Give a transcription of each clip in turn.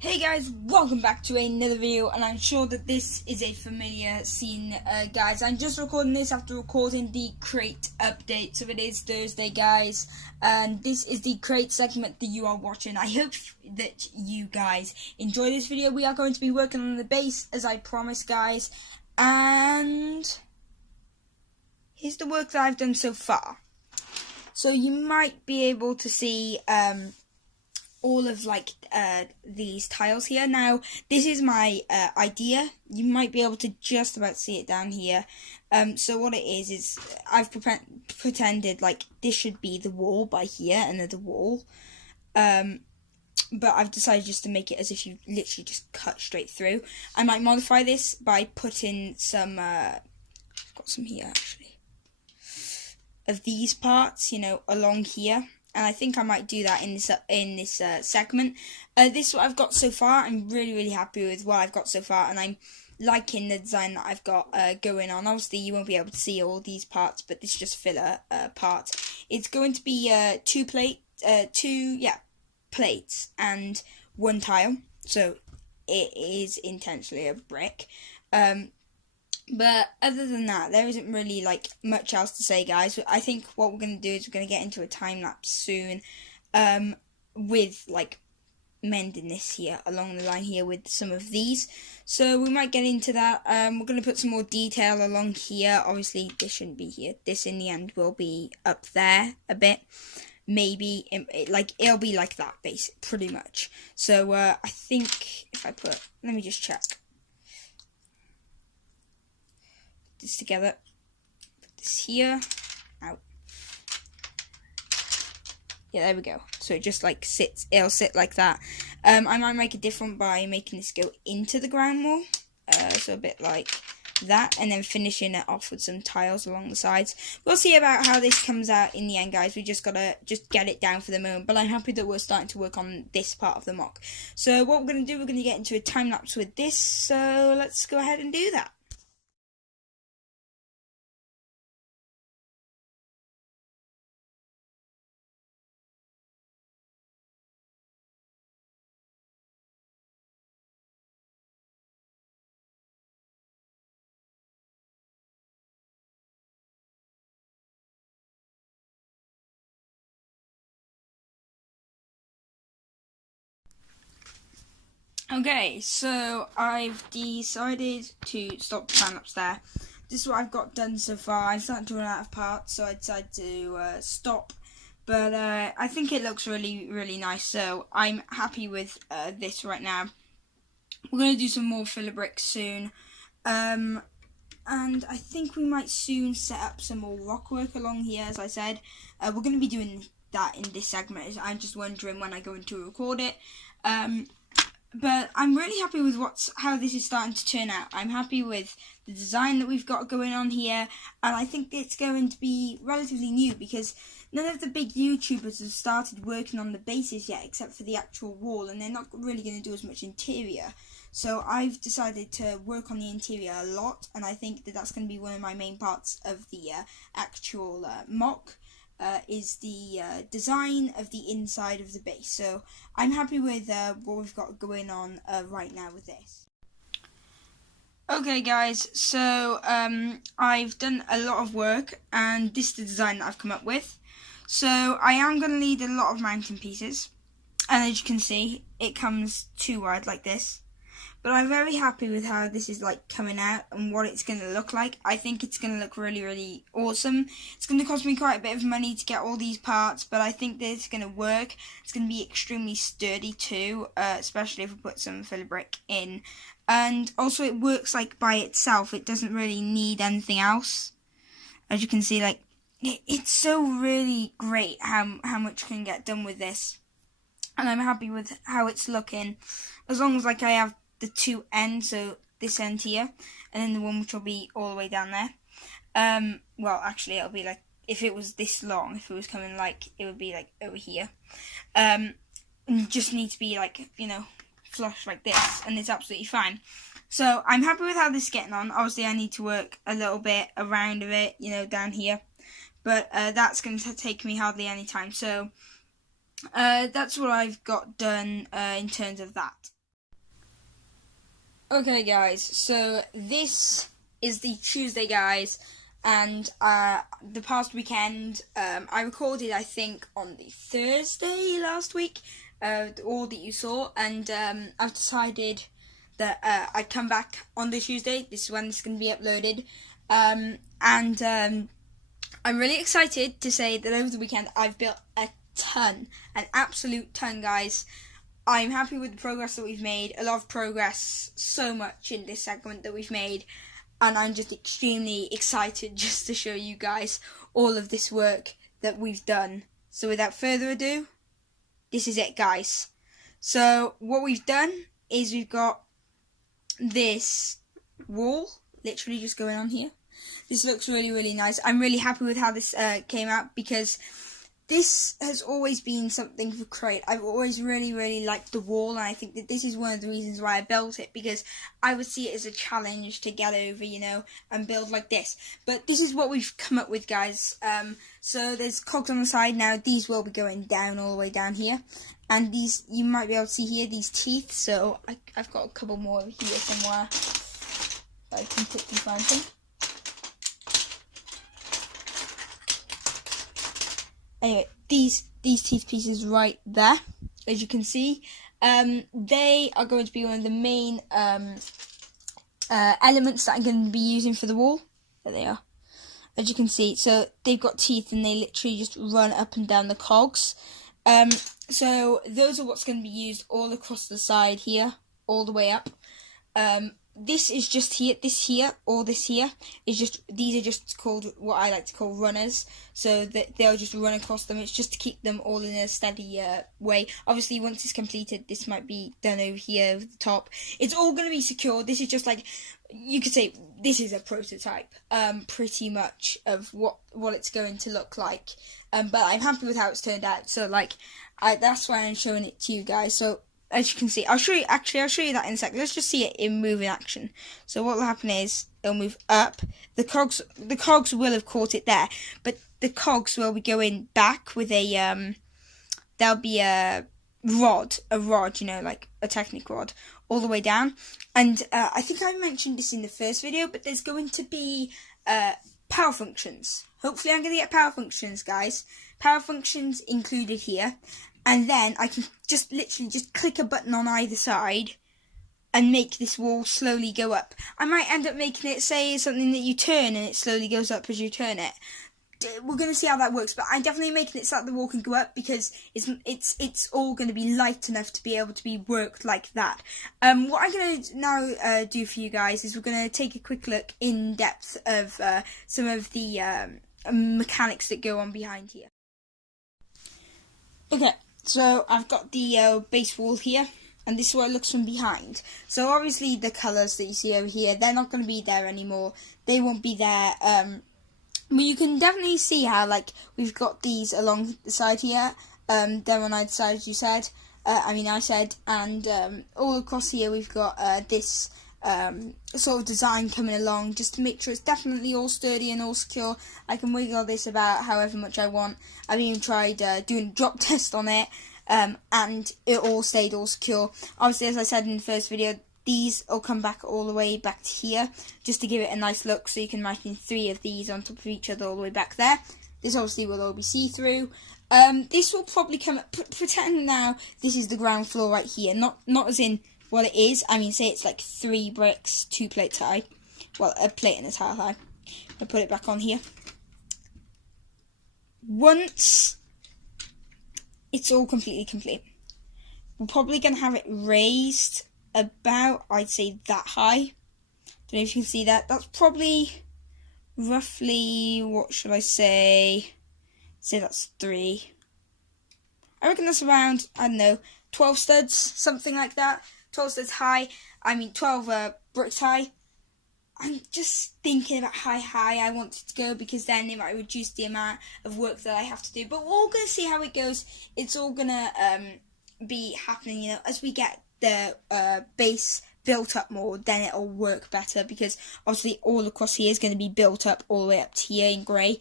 Hey guys, welcome back to another video, and I'm sure that this is a familiar scene, guys. I'm just recording this after recording the Crait update, so it is Thursday, guys, and this is the Crait segment that you are watching. I hope that you guys enjoy this video. We are going to be working on the base, as I promised, guys, and here's the work that I've done so far. So you might be able to see, all of these tiles here. Now this is my idea. You might be able to just about see it down here. So what it is I've pretended like this should be the wall by here, another wall, but I've decided just to make it as if you literally just cut straight through. I might modify this by putting some I've got some here actually of these parts, you know, along here. And I think I might do that in this segment. This is what I've got so far. I'm really happy with what I've got so far, and I'm liking the design that I've got going on. Obviously, you won't be able to see all these parts, but this is just filler parts. It's going to be two plates and one tile. So it is intentionally a brick. But other than that, there isn't really much else to say, guys. I think what we're going to do is we're going to get into a time lapse soon, with mending this here along the line here with some of these. So we might get into that. We're going to put some more detail along here. Obviously, this shouldn't be here. This in the end will be up there a bit. Maybe it'll be like that, basically, pretty much. So I think if I let me just check this together, put this here, out. Yeah, there we go. So it just sits, it'll sit like that. I might make it different by making this go into the ground more, so a bit like that, and then finishing it off with some tiles along the sides. We'll see about how this comes out in the end, guys. We just gotta get it down for the moment, but I'm happy that we're starting to work on this part of the mock. So what we're gonna do, we're gonna get into a time lapse with this, so let's go ahead and do that. Okay, so I've decided to stop the time lapse there. This is what I've got done so far. I'm starting to run out of parts, so I decided to stop. But I think it looks really nice, so I'm happy with this right now. We're going to do some more filler bricks soon. And I think we might soon set up some more rock work along here, as I said. We're going to be doing that in this segment. I'm just wondering when I go into record it. But I'm really happy with how this is starting to turn out. I'm happy with the design that we've got going on here, and I think it's going to be relatively new because none of the big YouTubers have started working on the bases yet, except for the actual wall, and they're not really going to do as much interior. So I've decided to work on the interior a lot, and I think that that's going to be one of my main parts of the actual mock. Is the design of the inside of the base. So I'm happy with what we've got going on right now with this. Okay guys, so I've done a lot of work, and this is the design that I've come up with. So I am going to need a lot of mounting pieces, and as you can see, it comes too wide like this. But I'm very happy with how this is coming out and what it's going to look like. I think it's going to look really awesome. It's going to cost me quite a bit of money to get all these parts, but I think that it's going to work. It's going to be extremely sturdy too, especially if we put some filler brick in. And also it works by itself. It doesn't really need anything else. As you can see, it's so really great how much can get done with this. And I'm happy with how it's looking. As long as I have the two ends, so this end here, and then the one which will be all the way down there. Well, actually, it'll be if it was this long, if it was coming it would be over here. And you just need to be flush like this, and it's absolutely fine. So I'm happy with how this is getting on. Obviously, I need to work a little bit around of it, down here, but that's going to take me hardly any time. So that's what I've got done in terms of that. Okay guys, so this is the Tuesday guys, and the past weekend I recorded I think on the Thursday last week, all that you saw, and I've decided that I'd come back on the Tuesday. This is when this is going to be uploaded, and I'm really excited to say that over the weekend I've built a ton, an absolute ton guys. I'm happy with the progress that we've made, a lot of progress, so much in this segment that we've made, and I'm just extremely excited just to show you guys all of this work that we've done. So without further ado, this is it guys. So what we've done is we've got this wall literally just going on here. This looks really, really nice. I'm really happy with how this came out, because this has always been something for Crait. I've always really, really liked the wall, and I think that this is one of the reasons why I built it, because I would see it as a challenge to get over, you know, and build like this. But this is what we've come up with, guys. So there's cogs on the side now. These will be going down all the way down here. And these, you might be able to see here, these teeth. So I've got a couple more here somewhere. I can quickly find them. Anyway, these teeth pieces right there, as you can see, they are going to be one of the main elements that I'm going to be using for the wall. There they are, as you can see. So they've got teeth, and they literally just run up and down the cogs. So those are what's going to be used all across the side here, all the way up. This is just here, this here, or this here is just, these are just called what I like to call runners, so that they'll just run across them. It's just to keep them all in a steady way. Obviously once it's completed, this might be done over here over the top. It's all going to be secure. This is just like, you could say this is a prototype pretty much of what it's going to look like, but I'm happy with how it's turned out. So like that's why I'm showing it to you guys. So as you can see, I'll show you that in a sec. Let's just see it in moving action. So what will happen is it'll move up. The cogs will have caught it there, but the cogs will be going back with a there'll be a rod, you know, like a Technic rod, all the way down. And I think I mentioned this in the first video, but there's going to be power functions. Hopefully I'm going to get power functions, guys. Power functions included here. And then I can just literally just click a button on either side and make this wall slowly go up. I might end up making it say something that you turn and it slowly goes up as you turn it. We're going to see how that works, but I'm definitely making it so that the wall can go up, because it's all going to be light enough to be able to be worked like that. What I'm going to now do for you guys is we're going to take a quick look in depth of some of the mechanics that go on behind here. Okay. So I've got the base wall here, and this is what it looks from behind. So obviously the colours that you see over here, they're not going to be there anymore. They won't be there. But you can definitely see how, like, we've got these along the side here. They're on either side, as you said. I said, and all across here we've got this sort of design coming along, just to make sure it's definitely all sturdy and all secure. I can wiggle this about however much I want. I've even tried doing a drop test on it, and it all stayed all secure. Obviously, as I said in the first video, these will come back all the way back to here, just to give it a nice look. So you can imagine 3 of these on top of each other all the way back there. This obviously will all be see-through. This will probably come up, pretend now this is the ground floor right here, not as in what it is. I mean, say it's like 3 bricks, 2 plates high. Well, a plate and a tile high. I'll put it back on here. Once it's all completely complete, we're probably going to have it raised about, I'd say, that high. Don't know if you can see that. That's probably roughly, what should I say? Say that's 3. I reckon that's around, I don't know, 12 studs, something like that. 12 studs high, 12 bricks high. I'm just thinking about how high I want it to go, because then it might reduce the amount of work that I have to do. But we're all going to see how it goes. It's all going to be happening, you know, as we get the base built up more, then it'll work better, because obviously all across here is going to be built up all the way up to here in grey.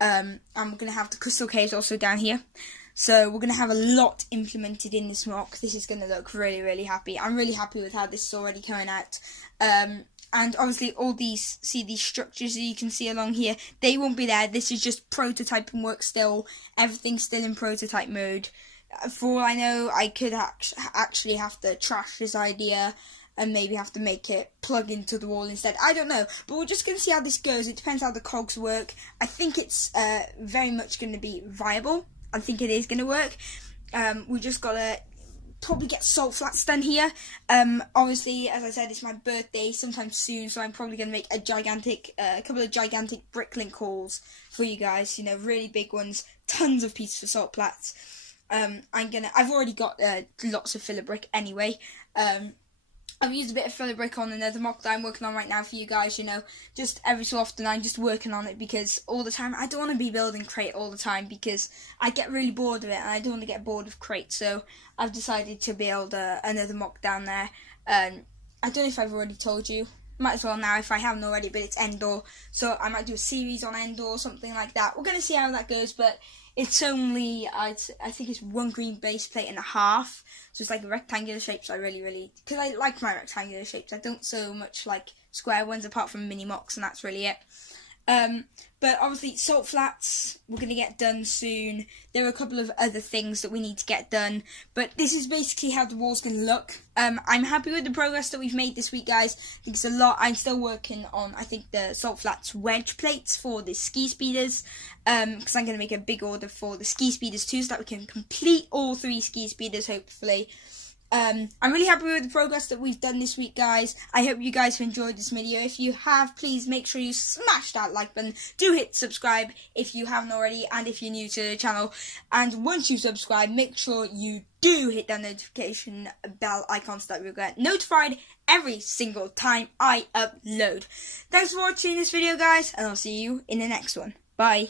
And we're going to have the crystal caves also down here. So we're going to have a lot implemented in this MOC. This is going to look really, really happy. I'm really happy with how this is already coming out. And obviously all these, see these structures that you can see along here, they won't be there. This is just prototyping work still. Everything's still in prototype mode. For all I know, I could actually have to trash this idea and maybe have to make it plug into the wall instead. I don't know, but we're just going to see how this goes. It depends how the cogs work. I think it's very much going to be viable. I think it is going to work. We just got to probably get salt flats done here. Obviously, as I said, it's my birthday sometime soon, so I'm probably going to make a couple of gigantic bricklink hauls for you guys, you know, really big ones, tons of pieces of salt flats. I've already got lots of filler brick anyway. I've used a bit of filler brick on another MOC that I'm working on right now for you guys, you know, just every so often I'm just working on it because all the time, I don't want to be building Crait all the time because I get really bored of it and I don't want to get bored of Crait, so I've decided to build another MOC down there. I don't know if I've already told you, might as well now if I haven't already, but it's Endor, so I might do a series on Endor or something like that. We're going to see how that goes, but it's only, I think it's one green base plate and a half, so it's like rectangular shapes. I really, because I like my rectangular shapes. I don't so much like square ones apart from mini MOCs, and that's really it. But obviously salt flats we're going to get done soon. There are a couple of other things that we need to get done, but this is basically how the wall's going to look. I'm happy with the progress that we've made this week, guys. I think it's a lot. I'm still working on, I think, the salt flats wedge plates for the ski speeders, because I'm going to make a big order for the ski speeders too, so that we can complete all 3 ski speeders hopefully. I'm really happy with the progress that we've done this week, guys. I hope you guys have enjoyed this video. If you have, please make sure you smash that like button. Do hit subscribe if you haven't already and if you're new to the channel. And once you subscribe, make sure you do hit that notification bell icon so that you'll get notified every single time I upload. Thanks for watching this video, guys, and I'll see you in the next one. Bye.